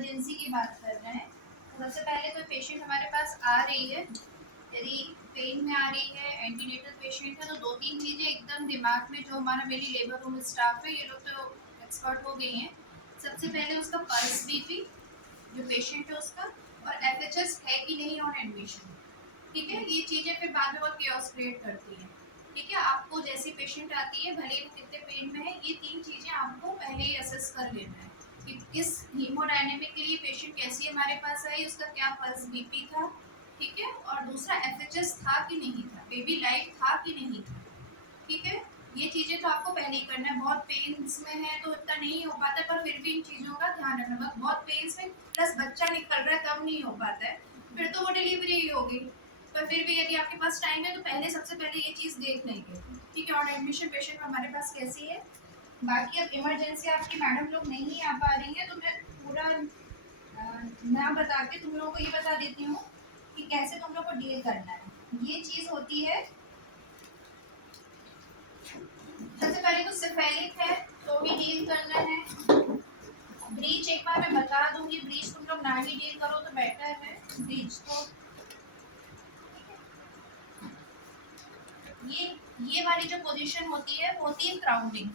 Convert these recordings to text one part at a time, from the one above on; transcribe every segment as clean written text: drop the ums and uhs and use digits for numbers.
Emergency की बात कर रहे हैं, तो सबसे पहले कोई पेशेंट हमारे पास आ रही है, यदि पेन में आ रही है, एंटीनेटल पेशेंट है, तो 2-3 चीज़ें एकदम दिमाग में, जो हमारा मेनली लेबर रूम स्टाफ है, ये लोग तो एक्सपर्ट हो गई हैं। सबसे पहले उसका पल्स बीपी, जो पेशेंट है उसका, और एफएचएस है कि नहीं ऑन एडमिशन। ठीक है, ये चीज़ें फिर बाद में बहुत केओस क्रिएट करती हैं। ठीक है, आपको जैसी पेशेंट आती है, भले ही वो कितने पेन में है, ये 3 चीज़ें आपको पहले ही असेस कर लेना है कि किस हीमोडायनेमिक के लिए पेशेंट कैसी हमारे पास आई, उसका क्या पल्स बीपी था। ठीक है, और दूसरा एफएचएस था कि नहीं था, बेबी लाइव था कि नहीं था। ठीक है, ये चीज़ें तो आपको पहले ही करना है। बहुत पेन्स में है तो इतना नहीं हो पाता, पर फिर भी इन चीज़ों का ध्यान रखना। बहुत पेन्स में प्लस बच्चा निकल रहा है तब नहीं हो पाता है, फिर तो वो डिलीवरी ही होगी। पर फिर भी यदि आपके पास टाइम है तो पहले सबसे पहले ये चीज़ देख लेंगे। ठीक है, और एडमिशन पेशेंट हमारे पास कैसी है। बाकी अब इमरजेंसी आपकी मैडम लोग नहीं आ पा रही है, तो मैं पूरा नाम बता के तुम लोगों को ये बता देती हूँ कि कैसे तुम लोग को डील करना है। ये चीज़ होती है, सबसे पहले तो सिफेलिक है तो भी डील करना है। ब्रीच एक बार मैं बता दूंगी, ब्रीच तुम लोग ना ही डील करो तो बेटर है। ब्रीच तो ये वाली जो पोजीशन होती है वो होती है क्राउनिंग।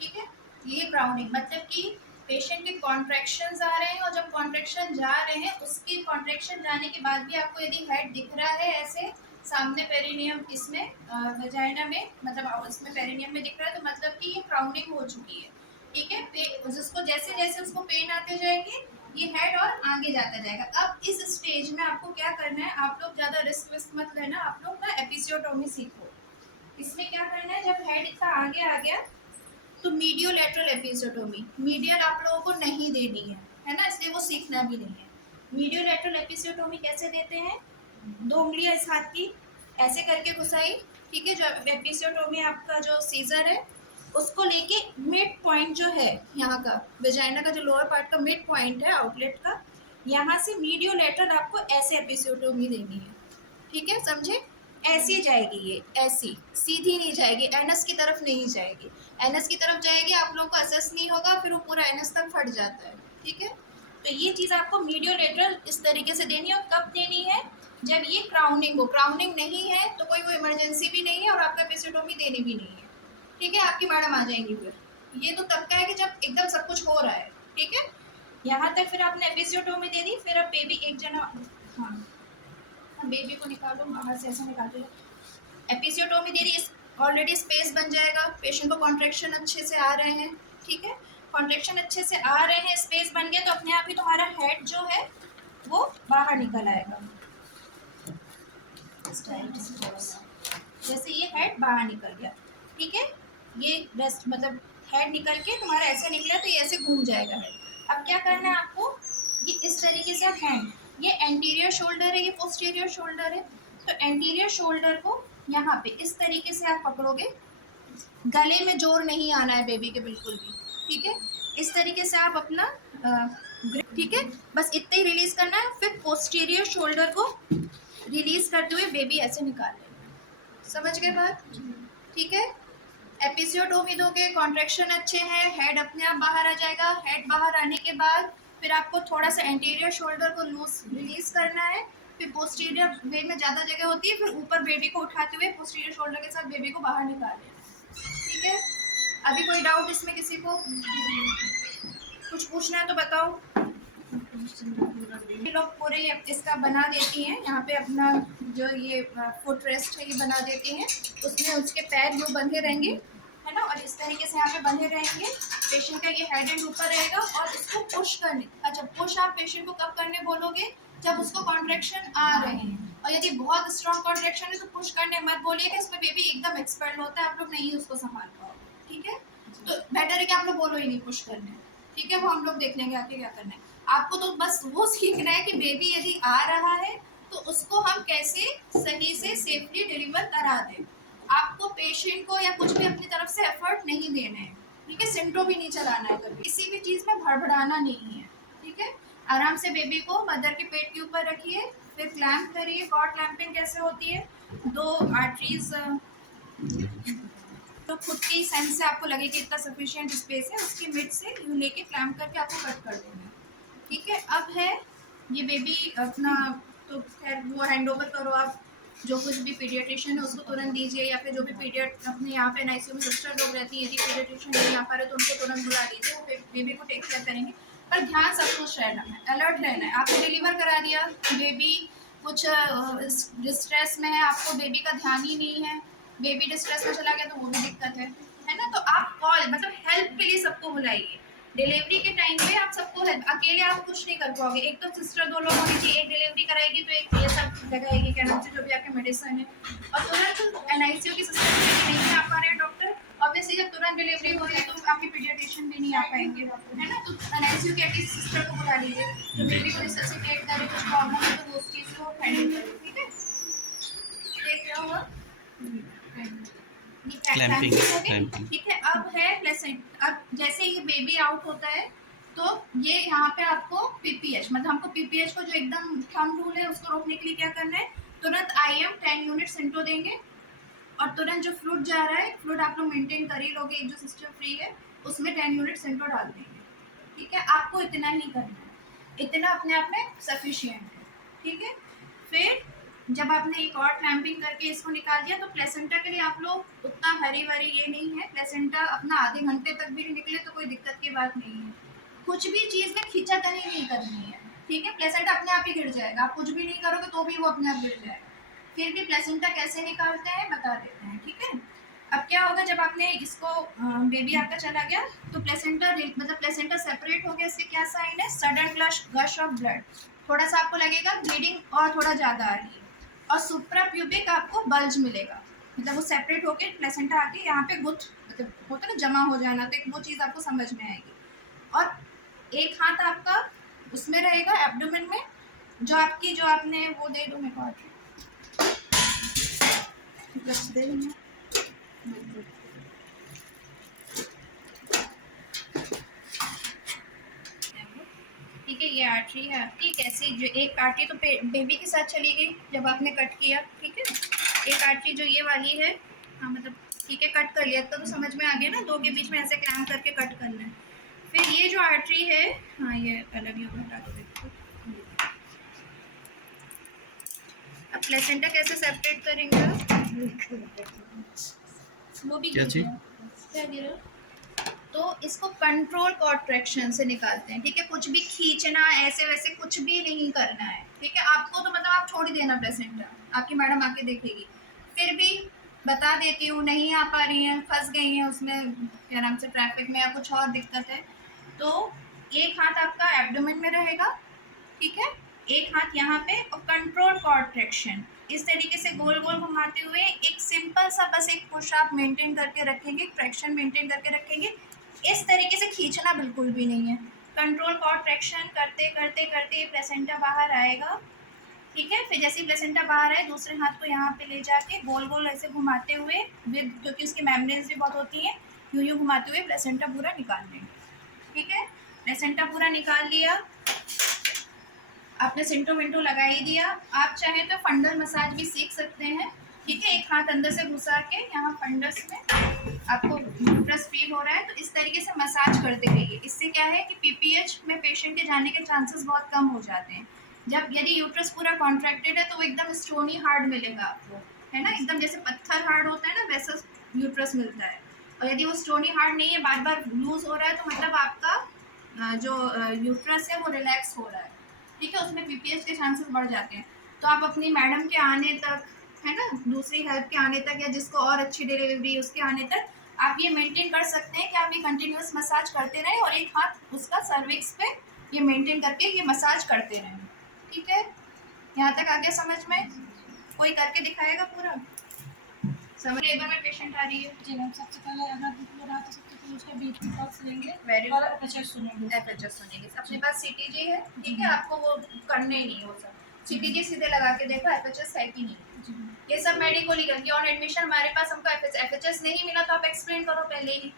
ठीक है, ये क्राउनिंग मतलब कि पेशेंट के कॉन्ट्रैक्शंस आ रहे हैं, और जब कॉन्ट्रैक्शन जा रहे हैं, उसकी कॉन्ट्रैक्शन जाने के बाद भी आपको यदि हेड दिख रहा है ऐसे सामने पेरिनियम, इसमें वजाइना में, मतलब इसमें पेरिनियम में दिख रहा है, तो मतलब कि ये क्राउनिंग हो चुकी है। ठीक है, जिसको जैसे जैसे उसको पेन आते जाएंगे, ये हेड और आगे जाता जाएगा। अब इस स्टेज में आपको क्या करना है, आप लोग ज़्यादा रिस्क विस्क मत लेना, आप लोग ना एपिसियोटोमी सीखो। इसमें क्या करना है, जब हेड इसका आगे आ गया तो मीडियो लेटरल एपिसियोटोमी, मीडियल आप लोगों को नहीं देनी है ना, इसलिए वो सीखना भी नहीं है। मीडियो लेटरल एपिसियोटोमी कैसे देते हैं, 2 उंगलियां इस हाथ की ऐसे करके घुसाई। ठीक है, जो एपिसियोटोमी आपका जो सीजर है उसको लेके मिड पॉइंट जो है यहाँ का, वेजाइना का जो लोअर पार्ट का मिड पॉइंट है आउटलेट का, यहाँ से मीडियो लेटरल आपको ऐसे एपिसियोटोमी देनी है। ठीक है, समझे। ऐसी जाएगी, ये ऐसी सीधी नहीं जाएगी, एनस की तरफ नहीं जाएगी। एनस की तरफ जाएगी, आप लोगों को असेस नहीं होगा, फिर वो पूरा एनस तक फट जाता है। ठीक है, तो ये चीज़ आपको मीडियो लेटरल इस तरीके से देनी है। और कब देनी है, जब ये क्राउनिंग हो। क्राउनिंग नहीं है तो कोई वो इमरजेंसी भी नहीं है और आपका एपिसियोटोमी देनी भी नहीं है। ठीक है, आपकी मैडम आ जाएंगी फिर। ये तो तब का है कि जब एकदम सब कुछ हो रहा है। ठीक है, यहाँ तक फिर आपने एपिसियोटोमी दे दी, फिर अब बेबी एक जना, हाँ बेबी को निकालो बाहर से, ऐसा निकालते एपिसियोटोमी दे दी, ऑलरेडी स्पेस बन जाएगा, पेशेंट को कॉन्ट्रैक्शन अच्छे से आ रहे हैं। ठीक है, कॉन्ट्रैक्शन अच्छे से आ रहे हैं, स्पेस बन गया, तो अपने आप ही तुम्हारा हेड जो है वो बाहर निकल आएगा। जैसे ये हेड बाहर निकल गया, ठीक है, ये रेस्ट मतलब हेड निकल के तुम्हारा ऐसे निकला, तो ये ऐसे घूम जाएगा हेड। अब क्या करना है आपको, ये इस तरीके से हैंड, ये एंटीरियर शोल्डर है, ये पोस्टीरियर शोल्डर है, तो एंटीरियर शोल्डर को यहाँ पे इस तरीके से आप पकड़ोगे। गले में जोर नहीं आना है बेबी के बिल्कुल भी। ठीक है, इस तरीके से आप अपना ठीक है, बस इतना ही रिलीज करना है। फिर पोस्टीरियर शोल्डर को रिलीज करते हुए बेबी ऐसे निकाल लेना। समझ गए बात। ठीक है, एपिसियोटोमी दोगे, कॉन्ट्रैक्शन अच्छे हैं, हेड अपने आप बाहर आ जाएगा। हेड बाहर आने के बाद फिर आपको थोड़ा सा एंटीरियर शोल्डर को लूज रिलीज करना है। फिर पोस्टीरियर वे में ज़्यादा जगह होती है, फिर ऊपर बेबी को उठाते हुए पोस्टीरियर शोल्डर के साथ बेबी को बाहर निकाल लेना। ठीक है, अभी कोई डाउट इसमें किसी को कुछ पूछना है तो बताओ। लोग पूरे इसका बना देती हैं, यहाँ पे अपना जो ये फुट रेस्ट है ये बना देती हैं, उसमें उसके पैर यूँ बंधे रहेंगे, है ना, और इस तरीके से यहाँ पे बंधे रहेंगे। पेशेंट का ये हेड एंड ऊपर रहेगा, और इसको पुश करने, अच्छा पुश आप पेशेंट को कब करने बोलोगे, जब उसको कॉन्ट्रैक्शन आ रहे हैं। और यदि बहुत स्ट्रॉन्ग कॉन्ट्रैक्शन है तो पुश करने मत बोलिए कि इसमें बेबी एकदम एक्सपर्ट होता है, आप लोग नहीं उसको संभाल पाओगे। ठीक है, तो बेटर है कि आप लोग बोलो ही नहीं पुश करने। ठीक है, वो हम लोग देख लेंगे आगे क्या करना है। आपको तो बस वो सीखना है कि बेबी यदि आ रहा है तो उसको हम कैसे सही से सेफली डिलीवर करा दें। आपको पेशेंट को या कुछ भी अपनी तरफ से एफर्ट नहीं देना है। ठीक है, सिंड्रो भी नहीं चलाना है, कभी किसी भी चीज़ में भड़बड़ाना नहीं है। ठीक है, आराम से बेबी को मदर के पेट के ऊपर रखिए, फिर क्लैम्प करिए। कॉर्ड क्लैम्पिंग कैसे होती है, 2 आर्टरीज तो खुद के सेंस से आपको लगे कि इतना सफिशिएंट स्पेस है, उसकी मिड से यूँ लेके क्लैम्प करके आपको कट कर देंगे। ठीक है। अब है ये बेबी अपना, तो खैर वो हैंड ओवर करो आप, जो कुछ भी पीडियाट्रिशियन है उसको तुरंत दीजिए, या फिर जो भी पीडियट अपने यहाँ पे एनआईसीयू में सिस्टर लोग रहती है, यदि पीडियाट्रिशियन नहीं आ पा रहे तो उनको तुरंत बुला लीजिए, वो बेबी को टेक केयर करेंगे। पर ध्यान सब कुछ रहना है, अलर्ट रहना है। आपने डिलीवर करा दिया, बेबी कुछ डिस्ट्रेस में है, आपको बेबी का ध्यान ही नहीं है, बेबी डिस्ट्रेस में चला गया तो वो भी दिक्कत है ना। तो आप कॉल मतलब हेल्प के लिए सबको बुलाइए। डिलीवरी के टाइम पे आप सबको हेल्प, अकेले आप कुछ नहीं कर पाओगे। एक तो सिस्टर 2 लोग होनी चाहिए, एक डिलीवरी कराएगी तो एक ये सब लगाएगी, क्या नाम से जो भी आपके मेडिसिन है। और तुरंत एनआईसीयू की सिस्टर नहीं आ पा रहे हैं डॉक्टर, ऑब्वियसली जब तुरंत डिलीवरी हो रही है तो आपके पीडियाट्रिशियन भी नहीं आ पाएंगे, है ना। तो एनआईसीयू की एटलीस्ट सिस्टर को बुला लीजिए, जो बेबी को रिससिटेट करे, कुछ प्रॉब्लम है तो वो उस चीज़ को हैंडल करे, ठीक है। ये क्या हुआ, क्लैंपिंग। ठीक है। अब है प्लेसेंट, अब जैसे ये बेबी आउट होता है तो ये यहाँ पे आपको पीपीएच, मतलब हमको पीपीएच को जो एकदम थंब रूल है उसको रोकने के लिए क्या करना है, तुरंत आईएम 10 यूनिट सिंटो देंगे, और तुरंत जो फ्लूड जा रहा है, फ्लूड आप लोग मेंटेन कर ही लोगे, एक जो सिस्टम फ्री है उसमें 10 यूनिट सिंटो डाल देंगे, ठीक है। आपको इतना ही करना है, इतना अपने आप में सफिशियंट है, ठीक है। फिर जब आपने एक और क्लैंपिंग करके इसको निकाल दिया, तो प्लेसेंटा के लिए आप लोग उतना हरी भरी ये नहीं है, प्लेसेंटा अपना आधे घंटे तक भी निकले तो कोई दिक्कत की बात नहीं है। कुछ भी चीज़ में खींचातानी नहीं करनी है, ठीक है। प्लेसेंटा अपने आप ही गिर जाएगा, आप कुछ भी नहीं करोगे तो भी वो अपने आप गिर जाएगा। फिर भी प्लेसेंटा कैसे निकालते हैं बता देते हैं, ठीक है। अब क्या होगा, जब आपने इसको बेबी आपका चला गया तो प्लेसेंटा मतलब प्लेसेंटा सेपरेट हो गया, इससे क्या साइन है, सडन गश ऑफ ब्लड, थोड़ा सा आपको लगेगा ब्लीडिंग और थोड़ा ज़्यादा आ रही है, और सुप्रा प्यूबिक आपको बल्ज मिलेगा, मतलब वो सेपरेट होके प्लेसेंटा आके यहाँ पे गुथ मतलब होता है ना जमा हो जाना, तो एक वो चीज़ आपको समझ में आएगी। और एक हाथ आपका उसमें रहेगा एब्डोमेन में, जो आपकी जो आपने वो दे दो मेरे को दे देना, ठीक है। ये आर्टरी है आपकी, कैसी जो एक आर्टरी तो बेबी के साथ चली गई जब आपने कट किया, ठीक है। एक आर्टरी जो ये वाली है, हाँ मतलब ठीक है, कट कर लिया तो समझ में आ गया ना, दो के बीच में ऐसे क्लैम्प करके कट करना है। फिर ये जो आर्टरी है, हाँ ये अलग ही हटा दो देखो। अब प्लेसेंटा कैसे सेपरेट करेंगे, वो भी क्या गिर रहा, तो इसको कंट्रोल कॉन्ट्रैक्शन से निकालते हैं, ठीक है। कुछ भी खींचना ऐसे वैसे कुछ भी नहीं करना है, ठीक है। आपको तो मतलब आप छोड़ ही देना प्लेसेंटा, आपकी मैडम आके देखेगी। फिर भी बता देती हूँ, नहीं आ पा रही हैं, फंस गई हैं उसमें क्या नाम से ट्रैफिक में या कुछ और दिक्कत है, तो एक हाथ आपका एब्डोमेन में रहेगा, ठीक है, एक हाथ यहाँ पे, और कंट्रोल कॉन्ट्रैक्शन इस तरीके से गोल गोल घुमाते हुए एक सिंपल सा बस एक पुश आप मेंटेन करके रखेंगे, ट्रैक्शन मेंटेन करके रखेंगे। इस तरीके से खींचना बिल्कुल भी नहीं है, कंट्रोल कॉन्ट्रैक्शन करते करते करते प्लेसेंटा बाहर आएगा, ठीक है। फिर जैसे प्लेसेंटा बाहर आए, दूसरे हाथ को यहाँ पे ले जाके गोल गोल ऐसे घुमाते हुए, विद क्योंकि उसकी मेम्ब्रेन्स भी बहुत होती हैं, यूँ यूँ घुमाते हुए प्लेसेंटा पूरा निकाल लेंगे, ठीक है। प्लेसेंटा पूरा निकाल लिया, आपने सिंटो विंटो लगा ही दिया। आप चाहें तो फंडल मसाज भी सीख सकते हैं, ठीक है। एक हाथ अंदर से घुसा के यहाँ फंडस में आपको यूट्रस फील हो रहा है तो इस तरीके से मसाज करते रहिए। इससे क्या है कि पीपीएच में पेशेंट के जाने के चांसेस बहुत कम हो जाते हैं। जब यदि यूट्रस पूरा कॉन्ट्रैक्टेड है तो वो एकदम स्टोनी हार्ड मिलेगा आपको, है ना, एकदम जैसे पत्थर हार्ड होता है ना वैसा यूट्रस मिलता है। और यदि वो स्टोनी हार्ड नहीं है, बार बार लूज हो रहा है, तो मतलब आपका जो यूट्रस है वो रिलैक्स हो रहा है, ठीक है, उसमें पीपीएच के चांसेस बढ़ जाते हैं। तो आप अपनी मैडम के आने तक, है ना, दूसरी हेल्प के आने तक, या जिसको और अच्छी डिलीवरी उसके आने तक आप ये मेंटेन कर सकते हैं कि आप ये कंटिन्यूस मसाज करते रहें, और एक हाथ उसका सर्विक्स पे ये मेंटेन करके ये मसाज करते रहें, ठीक है। यहाँ तक आ गया समझ में, कोई करके दिखाएगा पूरा समझ। लेबर में पेशेंट आ रही है जी मैम, सबसे पहले अगर हो रहा तो सबसे पहले उसका बीपी पल्स लेंगे वेरी और एफएचएस सुनेंगे। एफएचएस सुनेंगे, अपने पास सीटीजी है, ठीक है, आपको वो करने ही नहीं हो सब, सीटीजी सीधे लगा के देखो एफएचएस है कि नहीं, ये सब मेडिको लीगल की। ऑन एडमिशन हमारे पास हमको एफएचएस नहीं मिला तो आप एक्सप्लेन करो पहले ही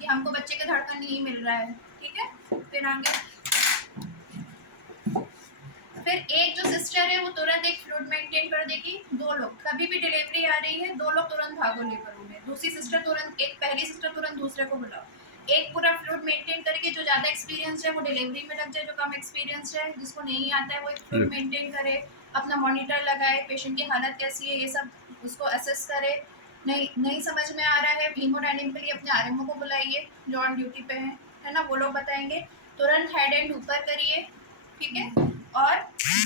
कि हमको बच्चे के धड़कन नहीं मिल रहा है, ठीक है। फिर आगे, फिर एक जो सिस्टर है वो तुरंत एक फ्लूइड मेंटेन कर देगी। 2 लोग, कभी भी डिलीवरी आ रही है 2 लोग तुरंत भागो लेबर रूम में, दूसरी सिस्टर तुरंत, एक पहली सिस्टर तुरंत दूसरे को बुलाओ। एक पूरा फ्लूइड मेंटेन करके, जो ज़्यादा एक्सपीरियंस है वो डिलीवरी में लग जाए, जो कम एक्सपीरियंस है जिसको नहीं आता है वो एक फ्लूइड मेंटेन करे, अपना मॉनिटर लगाए, पेशेंट की हालत कैसी है ये सब उसको असेस करे। नहीं नहीं समझ में आ रहा है, हीमोडायनेमिक के लिए अपने आरएमओ को बुलाइए जो ऑन ड्यूटी पे है ना, वो लोग बताएंगे। तुरंत हेड एंड ऊपर करिए, ठीक है। और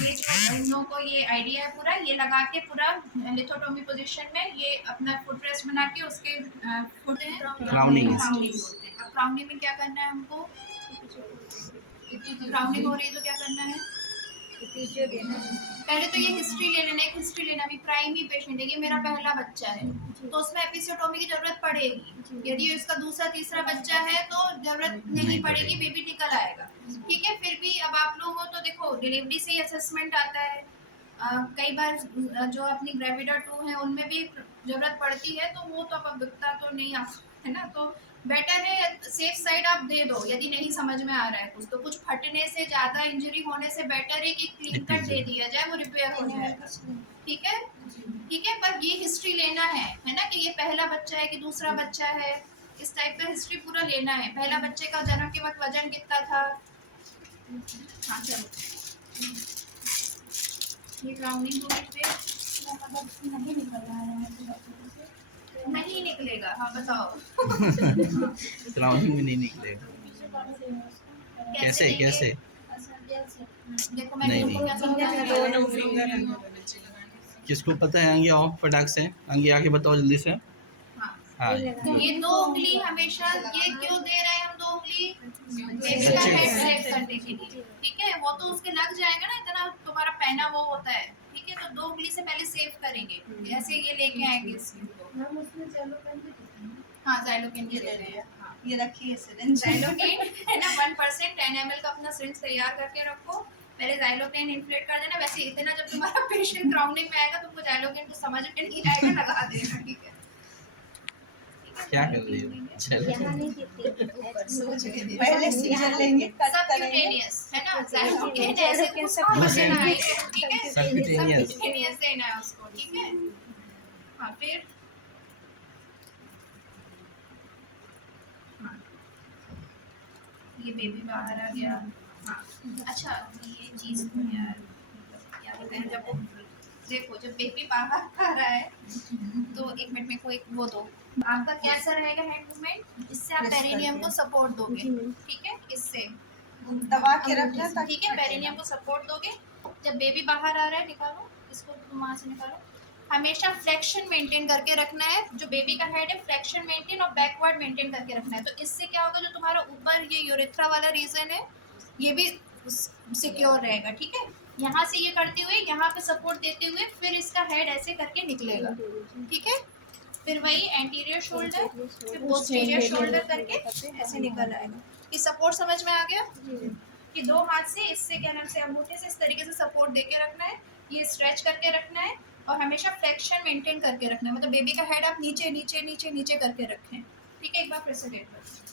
ये जो इन लोगों को ये आइडिया है पूरा, ये लगा के पूरा लिथोटोमी पोजीशन में ये अपना फुट रेस्ट बना के उसके फुट क्राउनिंग। क्राउनिंग बोलते हैं। अब क्राउनिंग में क्या करना है हमको, क्राउनिंग हो रही है तो क्या करना है, पहले तो ये हिस्ट्री ले लेना, एक हिस्ट्री लेना। अभी प्राइम ही पेशेंट है, ये मेरा पहला बच्चा है तो उसमें एपिसियोटोमी की जरूरत पड़ेगी। यदि इसका दूसरा तीसरा बच्चा है तो जरूरत नहीं पड़ेगी, बेबी निकल आएगा, ठीक है। फिर भी अब आप लोग हो तो देखो डिलीवरी से ही असेसमेंट आता है। कई बार जो अपनी ग्रेविडा 2 है उनमें भी जरूरत पड़ती है, तो वो तो अब दिखता तो नहीं है ना, तो बेटर है सेफ साइड आप दे दो। यदि नहीं समझ में आ रहा है कुछ तो, कुछ फटने से ज्यादा इंजरी होने से बेटर है कि क्लीन कट दे दिया जाए, वो रिपेयर हो जाएगा, ठीक है। ठीक है, पर ये हिस्ट्री लेना है ना, कि ये पहला बच्चा है कि दूसरा बच्चा है, इस टाइप का हिस्ट्री पूरा लेना है। पहला बच्चे का जन्म के वक्त वजन कितना था, हाँ चलो ये ग्राउंडिंग हो गई फिर नहीं निकल रहा है नहीं निकलेगा, हाँ बताओ क्राउनिंग में नहीं निकलेगा, कैसे कैसे? देखो मैं नहीं, तुमको नहीं। क्या समझा रही हूँ। किसको पता है आगे आओ फटाक से, आगे आके बताओ जल्दी से। हाँ, हाँ ये 2 उंगली हमेशा ये क्यों दे रहे हैं हम 2 उंगली, बेबी का बच्चे हेड को। सेलेक्ट करने के लिए, ठीक है। वो तो उसके लग जाएगा ना, इतना तुम्हारा पहना वो होता है, ठीक है। तो 2 उंगली से पहले सेव करेंगे, ऐसे ये लेके आएंगे इसको। हम उसमें चलो पेन भी देते हैं। हाँ जाइलोकेन दे रहे हैं, हाँ ये रखिए सिरिंज। जाइलोकेन है ना 1% 10 ml का अपना सिरिंज तैयार करके रखो। पहले जाइलोकेन इन्फ्लेट कर देना, वैसे इतना जब तुम्हारा पेशेंट ग्राउंडिंग में आएगा तुमको जाइलोकेन तो समझ में नहीं आएगा, लगा देना, ठीक है। क्या कर रही हो? चलो पहले सीजर लेंगे, कट करेंगे। सबक्यूटेनियस है ना, जाइलोकेन ऐसे उसको देना है, ठीक है। Subcutaneous। सबक्यूटेनियस देना है उसको, ठीक है। हाँ फिर हाँ, ये बेबी बाहर आ गया। हाँ अच्छा, ये चीज़ तो यार क्या बोलते हैं, जब वो देखो जब बेबी बाहर आ रहा है तो एक मिनट में को एक वो दो, आपका कैसा रहेगा हैंड मूवमेंट, इससे आप Press पेरिनियम करके। को सपोर्ट दोगे, ठीक है। इससे दबा के रखना ताकि ठीक है, पेरिनियम को सपोर्ट दोगे। जब बेबी बाहर आ रहा है निकालो इसको, तुम वहाँ से निकालो। हमेशा फ्लेक्शन मेंटेन करके रखना है, जो बेबी का हेड है फ्लेक्शन मेंटेन और बैकवर्ड मेंटेन करके रखना है। तो इससे क्या होगा, जो तुम्हारा ऊपर ये यूरेथ्रा वाला रीजन है ये भी सिक्योर रहेगा, ठीक है। यहाँ से ये करते हुए यहाँ पे सपोर्ट देते हुए फिर इसका हेड ऐसे करके निकलेगा, ठीक है। फिर वही एंटीरियर शोल्डर फिर पोस्टीरियर शोल्डर करके ऐसे निकल आएगा। ये सपोर्ट समझ में आ गया, कि 2 हाथ से इससे क्या नाम से अंगूठे से इस तरीके से सपोर्ट देके रखना है, ये स्ट्रेच करके रखना है और हमेशा फ्लेक्शन मेंटेन करके रखना है, मतलब बेबी का हेड आप नीचे नीचे नीचे नीचे करके रखें, ठीक है। एक बार फिर से डेट कर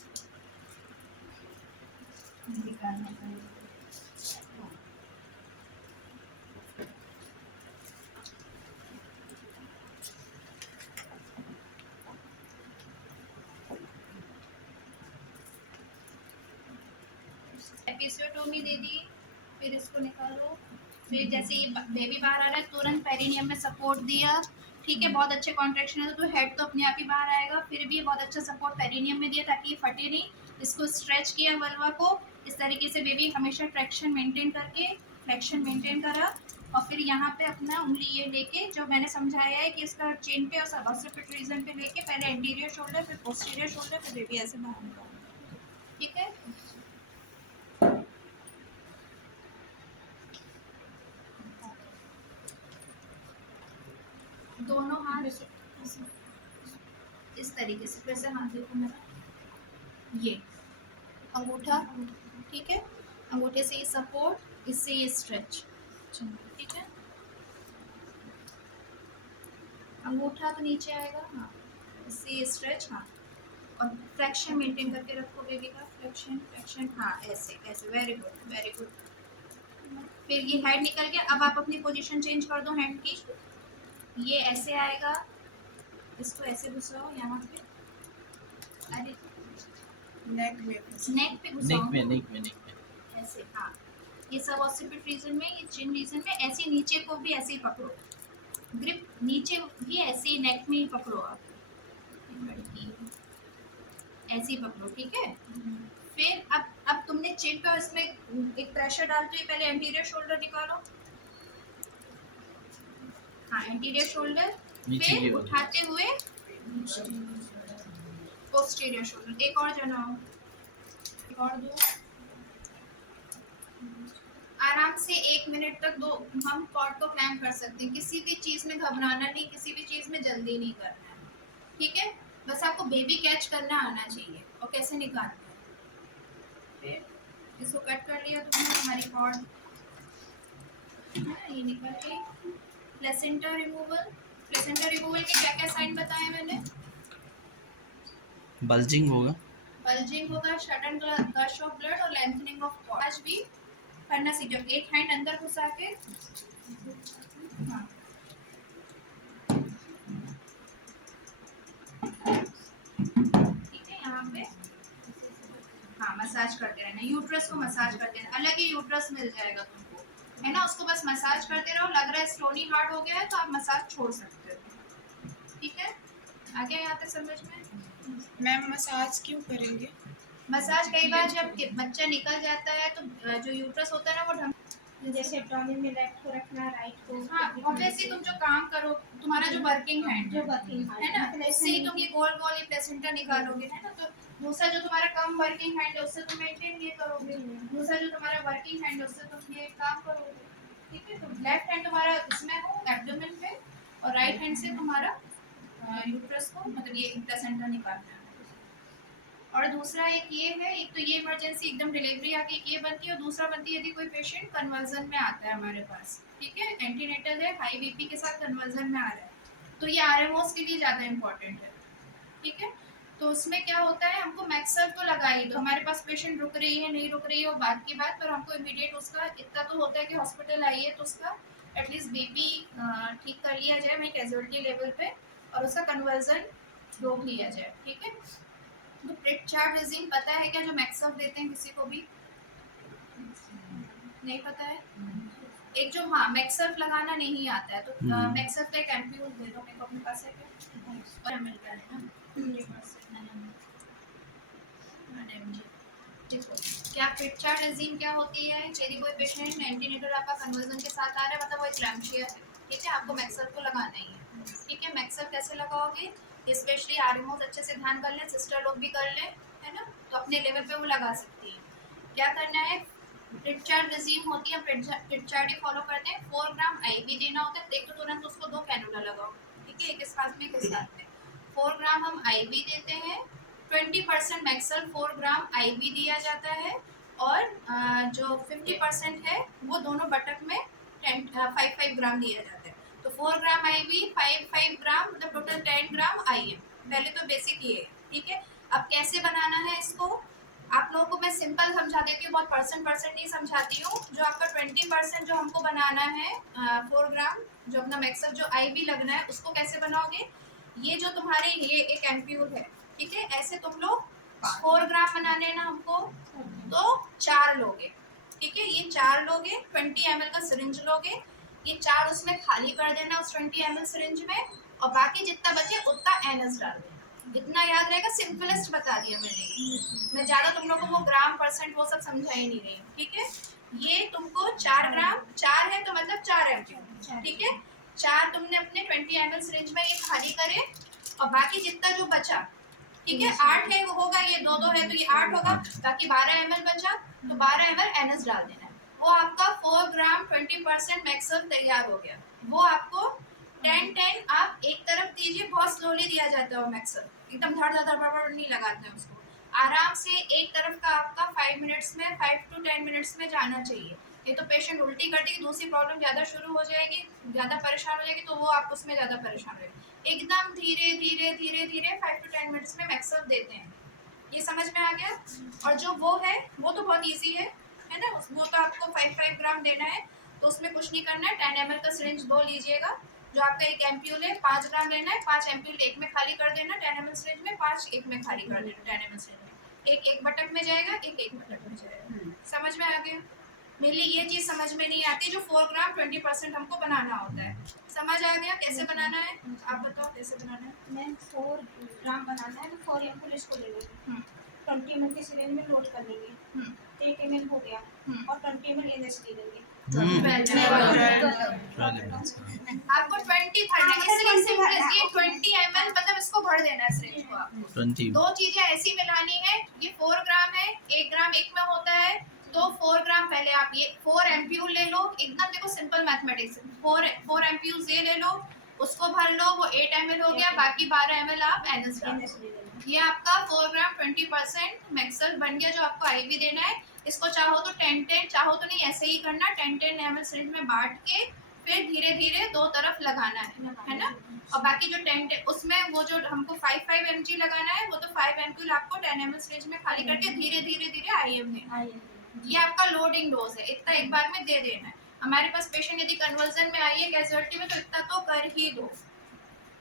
एपिसियोटोमी दे दी, फिर इसको निकालो। फिर जैसे ये बेबी बाहर आ रहा है तुरंत पेरिनियम में सपोर्ट दिया, ठीक है। बहुत अच्छे कॉन्ट्रैक्शन है तो हेड तो अपने आप ही बाहर आएगा, फिर भी ये बहुत अच्छा सपोर्ट पेरिनियम में दिया ताकि ये फटे नहीं। इसको स्ट्रेच किया वल्वा को, इस तरीके से बेबी हमेशा ट्रैक्शन मेंटेन करके फ्लेक्शन मेंटेन करा। और फिर यहाँ पे अपना उंगली ये लेके जो मैंने समझाया है कि इसका चेन पे और सबॉसिपिट रीजन पे लेके पहले एंटीरियर शोल्डर फिर पोस्टीरियर शोल्डर फिर बेबी ऐसे बाहर निकालो, ठीक है। दोनों हाथ इस तरीके से, वैसे हाथ देखो मेरा, ये अंगूठा, ठीक है। अंगूठे से ये सपोर्ट, इससे ये स्ट्रेच, ठीक है। अंगूठा तो नीचे आएगा, हाँ इससे ये स्ट्रेच, हाँ। और फ्लेक्शन मेंटेन करके रखो बेबी का, फ्लेक्शन फ्लेक्शन, हाँ ऐसे ऐसे, वेरी गुड वेरी गुड। फिर ये हेड निकल गया, अब आप अपनी पोजीशन चेंज कर दो हैंड की, ये ऐसे आएगा, इसको ऐसे घुसाओ यहाँ पे, अरे नेक में नेक पे नेक घुसाओ में ना, नेक में नेक में ऐसे। हाँ, ये सब ऑक्सीपिट रीजन में, ये चिन रीजन में, ऐसे नीचे को भी ऐसे ही पकड़ो, ग्रिप नीचे भी ऐसे ही नेक में ही पकड़ो आप, लड़की ऐसे ही पकड़ो, ठीक है। फिर अब तुमने चिन पे इसमें एक प्रेशर डालते हुए पहले एंटीरियर शोल्डर निकालो। हाँ, एंटीरियर शोल्डर, नीचे की फिर ओर। उठाते हुए पोस्टीरियर शोल्डर। एक और जनाओ, एक और दो। आराम से 1 मिनट तक दो। हम कॉर्ड को क्लैम्प कर सकते हैं, किसी भी चीज में घबराना नहीं, किसी भी चीज में जल्दी नहीं करना है, ठीक है। बस आपको बेबी कैच करना आना चाहिए और कैसे निकालते हैं। फिर इसको कट कर लिया तुमने, हमारी कॉर्ड ये निकल गई। प्लेसेंटा रिमूवल, प्लेसेंटा रिमूवल के क्या क्या साइन बताए मैंने? बल्जिंग होगा, बल्जिंग होगा, सडन गश ऑफ ब्लड और लेंथनिंग ऑफ कॉर्ड। आज भी करना सीखो, एक हैंड अंदर घुसा के, हाँ, ठीक है, यहाँ पे हाँ मसाज करते रहना, यूट्रस को मसाज करते रहना, अलग ही यूट्रस मिल जाएगा तुमको, है ना। उसको बस मसाज करते रहो, लग रहा है स्टोनी हार्ड हो गया है तो आप मसाज छोड़ सकते हो, ठीक है। आ गया यहाँ तक समझ में? मैम मसाज क्यों करेंगे? मसाज कई बार जब बच्चा निकल जाता है तो जो यूट्रस होता है ना वो ढंग, जैसे एब्डोमेन में लेफ्ट को रखना, राइट को। हाँ ऑब्वियसली तुम जो काम करो, तुम्हारा जो वर्किंग हैंड जो वर्किंग है ना, उससे ही तुम ये गोल गोल ये प्लेसेंटा निकालोगे, है ना। तो दूसरा जो तुम्हारा कम वर्किंग हैंड है उससे तुम मेंटेन ये करोगे, दूसरा जो तुम्हारा वर्किंग हैंड है उससे तुम ये काम करोगे, ठीक है। तो लेफ्ट हैंड तुम्हारा इसमें हो एब्डोमेन पे, और राइट हैंड से तुम्हारा यूट्रस को, मतलब ये प्लेसेंटा निकालना है। और दूसरा एक ये है, एक तो ये इमरजेंसी एकदम डिलीवरी आके एक ये बनती है, और दूसरा बनती है यदि कोई पेशेंट कन्वर्जन में आता है हमारे पास, ठीक है, एंटीनेटल है, हाई बीपी के साथ कन्वर्जन में आ रहा है, तो ये आरएमओस के लिए ज़्यादा इंपॉर्टेंट है, ठीक है। तो उसमें क्या होता है, हमको मैक्सर तो लगाई दो, हमारे पास पेशेंट रुक रही है नहीं रुक रही है वो बात की बात, पर हमको इमीडिएट उसका इतना तो होता है कि हॉस्पिटल आई है तो उसका एटलीस्ट बीपी ठीक कर लिया जाए वही कैजुअलिटी लेवल पे, और उसका कन्वर्जन रोक लिया जाए, ठीक है। तो प्रिटचार्ड रेजिम पता है क्या, जो मैक्सअप देते हैं किसी को भी? नहीं पता है? एक जो, हाँ, मैक्सअप लगाना नहीं आता है तो मैक्सअप का एक एम्प्यूल दे दो मेरे को, अपने पास है क्या? और मिलता है ना, देखो क्या प्रिटचार्ड रेजिम क्या होती है। यदि कोई पेशेंट एंटीनेटल आपका कन्वर्जन के साथ आ रहा है, मतलब वो एक्लैम्पशिया है, ठीक है, आपको मैक्सअप को लगाना ही है, ठीक है। मैक्सअप कैसे लगाओगे, स्पेशली आरएमओस अच्छे से ध्यान कर लें, सिस्टर लोग भी कर लें, है ना, तो अपने लेवल पे वो लगा सकती है। क्या करना है, प्रिटचार्ड रेजिम होती है, प्रिटचार्ड ही फॉलो करते हैं। 4 ग्राम आईवी देना होता है, एक तो तुरंत उसको 2 कैनुला लगाओ, ठीक है, एक इस हाथ में एक इस हाथ में। 4 ग्राम हम आईवी देते हैं, 20% मैक्सल 4 ग्राम आईवी दिया जाता है, और जो 50% है वो दोनों बटक में 5 ग्राम दिया जाता है। तो 4 ग्राम आईवी, 5 ग्राम, मतलब टोटल 10 ग्राम आईएम। पहले तो बेसिक ये है, ठीक है। अब कैसे बनाना है इसको, आप लोगों को मैं सिंपल समझा देती हूँ, बहुत परसेंट नहीं समझाती हूँ। जो आपका 20% जो हमको बनाना है 4 ग्राम, जो अपना मैक्सल जो आईवी लगना है, उसको कैसे बनाओगे, ये जो तुम्हारे ये एक एम्प्यूल है, ठीक है, ऐसे तुम लोग 4 ग्राम बनाने हैं ना हमको, तो 4 लोगे, ठीक है, ये 4 लोगे, 20 ml का सिरिंज लोगे, ये 4 उसमें खाली कर देना उस 20 ml सिरिंज में, और बाकी जितना बचे उतना एनएस डाल देना। इतना याद रहेगा, सिंपलेस्ट बता दिया मैंने, मैं ज्यादा तुम लोग को वो ग्राम परसेंट वो सब समझा ही नहीं रही हूँ, ठीक है। ये तुमको 4 ग्राम, 4 है तो मतलब 4 एम्प्यूल, ठीक है। 4 तुमने अपने 20 ml सिरिंज में ये खाली करे, और बाकी जितना जो बचा, ठीक है, 8 है वो होगा, ये 2 है तो ये 8 होगा, बाकी 12 ml बचा, तो 12 ml एनएस डाल देना है। वो आपका 4 ग्राम 20% मैक्सल तैयार हो गया। वो आपको 10-10 आप एक तरफ दीजिए, बहुत स्लोली दिया जाता है वो मैक्सल, एकदम धड़ धड़ धड़ नहीं लगाते हैं उसको, आराम से एक तरफ का आपका 5 मिनट्स में, 5 to 10 मिनट्स में जाना चाहिए। ये तो पेशेंट उल्टी कर देगी, दूसरी प्रॉब्लम ज़्यादा शुरू हो जाएगी, ज़्यादा परेशान हो जाएगी, तो वो आप उसमें ज़्यादा परेशान रहेगी। एकदम धीरे धीरे धीरे धीरे 5 to 10 मिनट्स में मैक्सल देते हैं। ये समझ में आ गया। और जो वो है वो तो बहुत ईजी है ना, वो तो आपको 5 ग्राम देना है, तो उसमें कुछ नहीं करना है। 10 ml का सिरिंज 2 लीजिएगा, जो आपका एक एम्प्यूल है 5 ग्राम लेना है, 5 एम्प्यूल एक में खाली कर देना, 10 ml सिरिंज में 5 एक में खाली कर देना, 10 ml सिरिंज में एक एक बटक में जाएगा, एक बटक में जाएगा। समझ में आ गया? मेनली ये चीज समझ में नहीं आती जो 4 ग्राम 20% हमको बनाना होता है। समझ आ गया कैसे बनाना है? आप बताओ कैसे बनाना है। मैं 4 ग्राम बनाना है तो 4 एमएल इसको ले लेंगे, 20 ml के सिलेंडर में लोड कर लेंगे, 1 ml हो गया और 20 ml एनएस ले लेंगे। आपको 20 भरना है, इसलिए सिंपल ये 20 ml मतलब इसको भर देना है सिरिंज को आपको। 20 दो चीजें ऐसी मिलानी है, ये 4 ग्राम है, 1 ग्राम एक में होता है, तो 4 ग्राम पहले आप ये 4 एमप्यू ले लो, एकदम देखो सिंपल मैथमेटिक्स, 4 एमप्यू ये ले लो, उसको भर लो, वो 8 ml हो गया, बाकी 12 ml आप एनएस डाल दो। ये आपका 4 ग्राम 20% मैक्सल बन गया जो आपको आईवी देना है। इसको चाहो तो 10-10, चाहो तो नहीं ऐसे ही करना, 10-10 ml सिरिंज में बांट के फिर धीरे धीरे दो तरफ लगाना है ना। और बाकी जो 10 उसमें वो जो हमको 5 mg लगाना है वो तो 5 ml आपको 10 ml सिरिंज में खाली करके धीरे धीरे धीरे आईएम देना है। ये आपका लोडिंग डोज है, इतना एक बार में दे देना है। हमारे पास पेशेंट यदि कन्वर्जन में आई है कैजुअलिटी में तो इतना तो कर ही दो,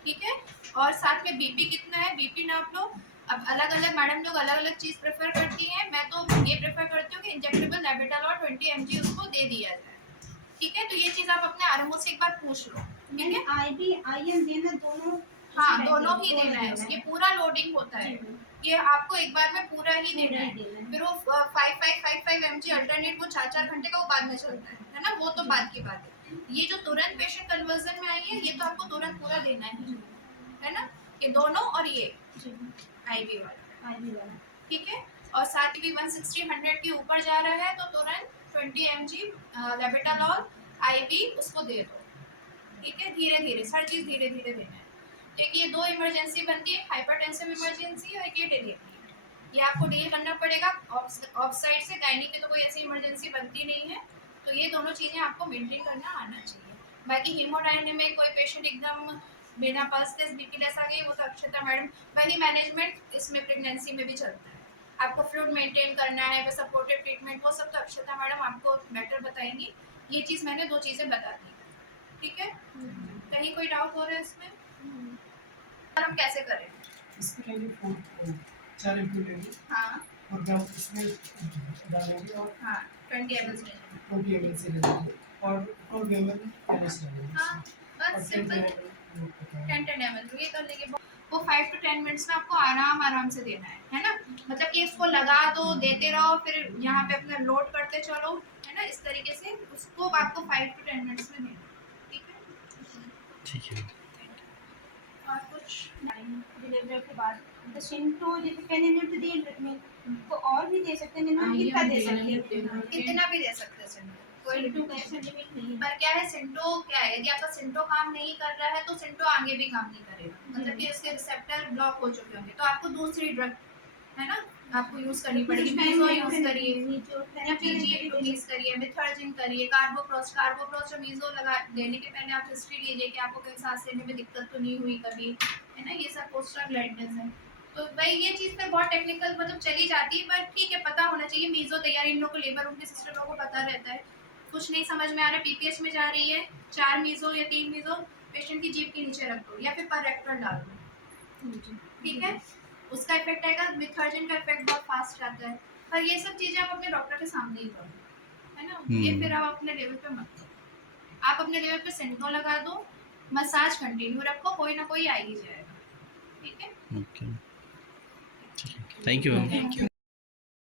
ठीक है। और साथ में बीपी कितना है बीपी नाप लो। अब अलग अलग मैडम लोग अलग अलग चीज प्रेफर करती हैं, मैं तो ये प्रेफर करती हूँ कि इंजेक्टेबल लेबेटालॉल 20 mg उसको दे दिया जाए, ठीक है। तो ये चीज आप अपने आरएमओ से एक बार पूछ लो, ठीक है। आईवी आईएम देना दोनों, हाँ दोनों ही देना है, उसके पूरा लोडिंग होता है, ये आपको एक बार में पूरा ही देना है। फिर वो 5 mg अल्टरनेट वो 4-4 घंटे का वो बाद में चलता है ना, वो तो बाद की बात है। ये जो तुरंत पेशेंट कन्वर्जन में आई है ये तो आपको तुरंत पूरा देना है ना, ये दोनों और ये आईवी वाला, ठीक है। और साथ ही 160-100 के ऊपर जा रहा है तो तुरंत 20 mg लेबेटालॉल आईवी उसको दे दो, ठीक है। धीरे धीरे हर चीज धीरे धीरे देना है। देखिए ये दो इमरजेंसी बनती है, हाइपरटेंसिव इमरजेंसी और एक ये डिलीवरी, ये आपको डील करना पड़ेगा। ऑफ साइड से गायनी पे तो कोई ऐसी इमरजेंसी बनती नहीं है, तो ये दोनों चीज़ें आपको मेंटेन करना आना चाहिए। बाकी हीमोडायनेमिक कोई पेशेंट एकदम बिना पल्स टेस्ट बीपी लेस आ गई वो तो अक्षता मैडम वही मैनेजमेंट इसमें प्रेगनेंसी में भी चलता है। आपको फ्लूइड मेंटेन करना है, सपोर्टिव ट्रीटमेंट वो सब तो अक्षता मैडम आपको बेटर बताएंगी। ये चीज़ मैंने दो चीज़ें बता दी, ठीक है। कहीं कोई डाउट हो रहा है इसमें? और हम कैसे करें? इसके लिए 4 एमपी लेंगे, हाँ और ग्राम इसमें डालेंगे और हाँ 20 ml से 20 ml से लेंगे और 12 ml एनएस डालेंगे। हाँ बस सिंपल 10 ml ये कर लेंगे। वो 5 to 10 मिनट्स में आपको आराम से देना है ना। मतलब कि इसको लगा दो देते रहो फिर यहाँ पे अपना लोड करते चलो, है ना। इस तरीके से उसको आपको 5 to 10 मिनट्स में देना है, ठीक है। ठीक है। और कुछ डिलीवरी के बाद तो सिंटो जैसे पेनिनेट दिए तो और भी दे सकते हैं ना, कितना दे सकते हैं? कितना भी दे सकते हैं कोई सिंटो का ऐसा लिमिट नहीं है। पर क्या है सिंटो क्या है, यदि आपका सिंटो काम नहीं कर रहा है तो सिंटो आगे भी काम नहीं करेगा, मतलब कि इसके रिसेप्टर ब्लॉक हो चुके होंगे तो आपको दूसरी ड्रग है ना आपको यूज करनी पड़ेगी। मीजो यूज करिए या पीजीए यूज करिए, मिथर्जिन करिए, कार्बोप्रोस जो मीजो लगा देने के पहले आप हिस्ट्री लीजिए कि आपको कहीं सांस लेने में दिक्कत तो नहीं हुई कभी, है ना। ये सब पोस्टग्लैंडिस है तो भाई ये चीज़ पे बहुत टेक्निकल मतलब चली जाती है, पर ठीक है पता होना चाहिए। मीजो तैयारी इन लोगों को लेबर रूम के सिस्टर लोगों को पता रहता है। कुछ नहीं समझ में आ रहा है पीपीएच में जा रही है 4 मीजो या 3 मीजो पेशेंट की जीभ के नीचे रख दो या फिर पर रेक्टल डाल दो, ठीक है। उसका इफेक्ट आएगा। मिथर्जिन का इफेक्ट बहुत फास्ट आता है, पर ये सब चीज़ें आप अपने डॉक्टर के सामने ही करो, है ना। ये फिर आप अपने लेवल पे मत करो, आप अपने लेवल पे सिंटो लगा दो, मसाज कंटिन्यू रखो, कोई ना कोई आ ही जाएगा, ठीक है। Okay, thank you.